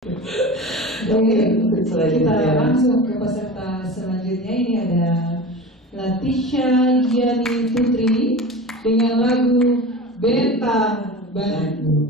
Oke, kita langsung ke peserta selanjutnya. Ini ada Latisha Giani Putri dengan lagu Bentang Batu.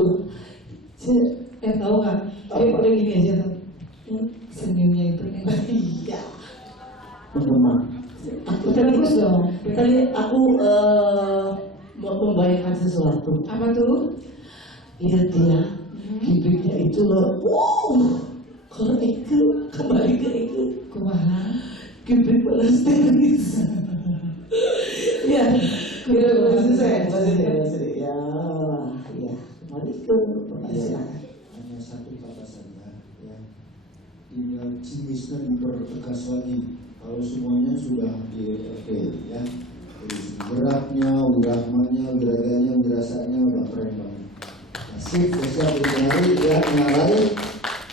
Aduh. Tahu nggak? Dia udah gini aja tuh. Senyumnya itu kan. Iya. Teman-teman. Terus dong. Tadi aku mau membayangkan sesuatu. Apa tuh? Iya dia, bibirnya itu loh. Wow. Kalau itu kembali ke itu. Kumaha? Bibir balas tenis. Iya. Udah selesai. Ya, ya. Kembali ke pertanyaan. Hanya satu kata saja, ya. Tinggal cimisnya dipertegas lagi. Kalau semuanya sudah oke, ya. Geraknya, wirahmanya, wiraganya, wirasanya udah keren banget. Asik, siap dicari, ya, nyalai.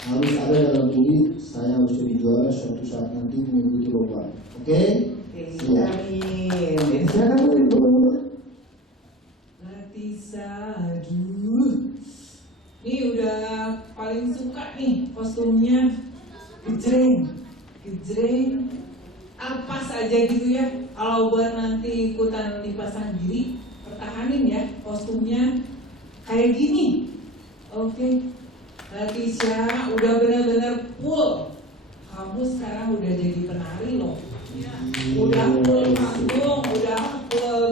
Harus ada dalam diri. Saya harus jadi juara suatu saat nanti mengikuti lomba. Oke? Siap. Silakan Bu. Latisa, aduh. Ini udah paling suka nih kostumnya. Gejreng, apa saja gitu ya. Kalau buat nanti ikutan dipasang diri, pertahanin ya kostumnya kayak gini. Oke, Latisa udah benar-benar full. Kamu sekarang udah jadi penari loh. Udah full panggung, udah full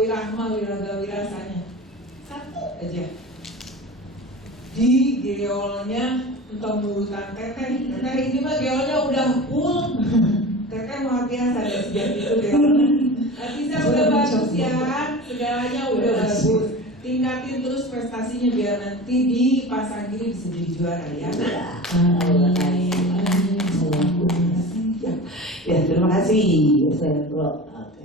wirahma, wiraga, wirasanya. Satu aja. Di geolnya untuk menurutkan teteh ini mah geolnya udah full. Teteh luar biasa ya sejak itu geolnya. Latisa udah bagus ya, segalanya udah bagus. Tingkatin terus prestasinya biar nanti di pasang gini bisa jadi juara ya. Ya, terima kasih. Saya oke.